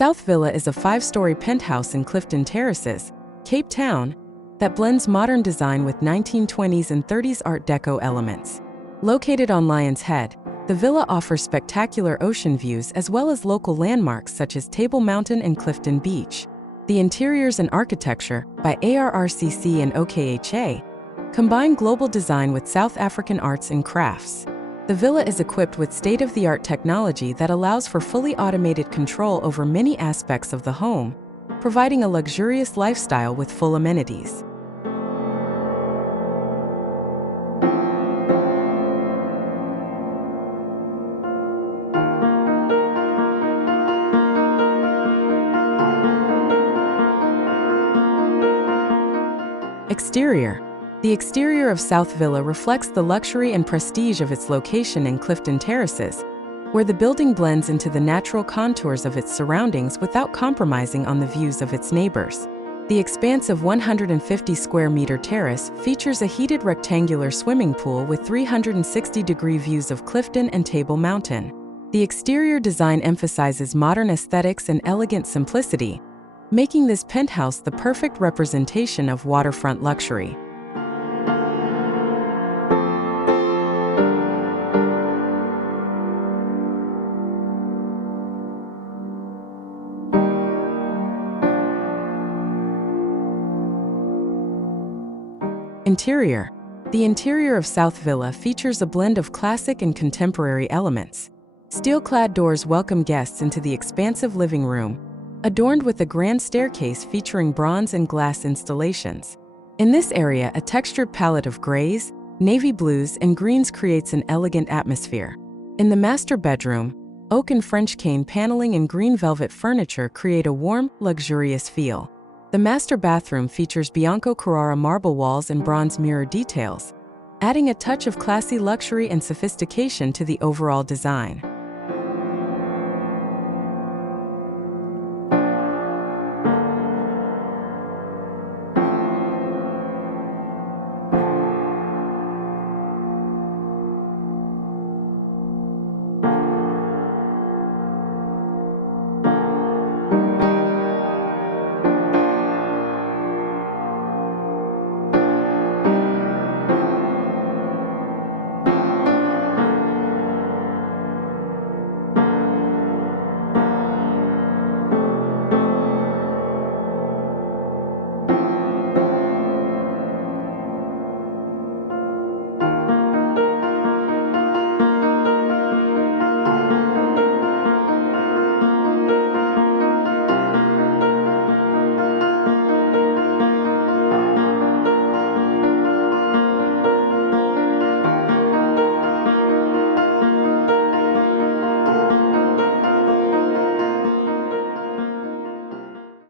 South Villa is a 5-story penthouse in Clifton Terraces, Cape Town, that blends modern design with 1920s and 30s Art Deco elements. Located on Lion's Head, the villa offers spectacular ocean views as well as local landmarks such as Table Mountain and Clifton Beach. The interiors and architecture, by ARRCC and OKHA, combine global design with South African arts and crafts. The villa is equipped with state-of-the-art technology that allows for fully automated control over many aspects of the home, providing a luxurious lifestyle with full amenities. Exterior. The exterior of South Villa reflects the luxury and prestige of its location in Clifton Terraces, where the building blends into the natural contours of its surroundings without compromising on the views of its neighbors. The expansive 150 square meter terrace features a heated rectangular swimming pool with 360-degree views of Clifton and Table Mountain. The exterior design emphasizes modern aesthetics and elegant simplicity, making this penthouse the perfect representation of waterfront luxury. Interior. The interior of South Villa features a blend of classic and contemporary elements. Steel-clad doors welcome guests into the expansive living room, adorned with a grand staircase featuring bronze and glass installations. In this area, a textured palette of grays, navy blues, and greens creates an elegant atmosphere. In the master bedroom, oak and French cane paneling and green velvet furniture create a warm, luxurious feel. The master bathroom features Bianco Carrara marble walls and bronze mirror details, adding a touch of classy luxury and sophistication to the overall design.